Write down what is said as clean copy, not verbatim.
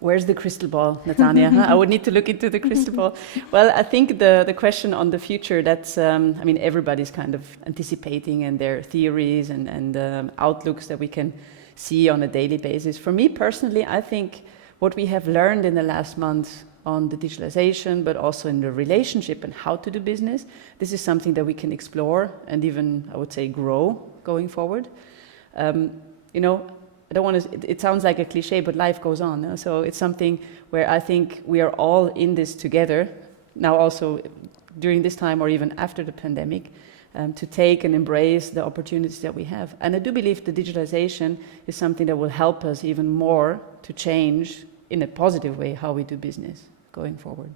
Where's the crystal ball, Natania? I would need to look into the crystal ball. Well, I think the question on the future, that's, I mean, everybody's kind of anticipating, and their theories and outlooks that we can see on a daily basis. For me personally, I think what we have learned in the last months on the digitalization, but also in the relationship and how to do business, this is something that we can explore and even, I would say, grow going forward. You know, I don't want to, it sounds like a cliche, but life goes on. No? So it's something where I think we are all in this together, now also during this time or even after the pandemic, to take and embrace the opportunities that we have. And I do believe the digitalization is something that will help us even more to change in a positive way how we do business going forward.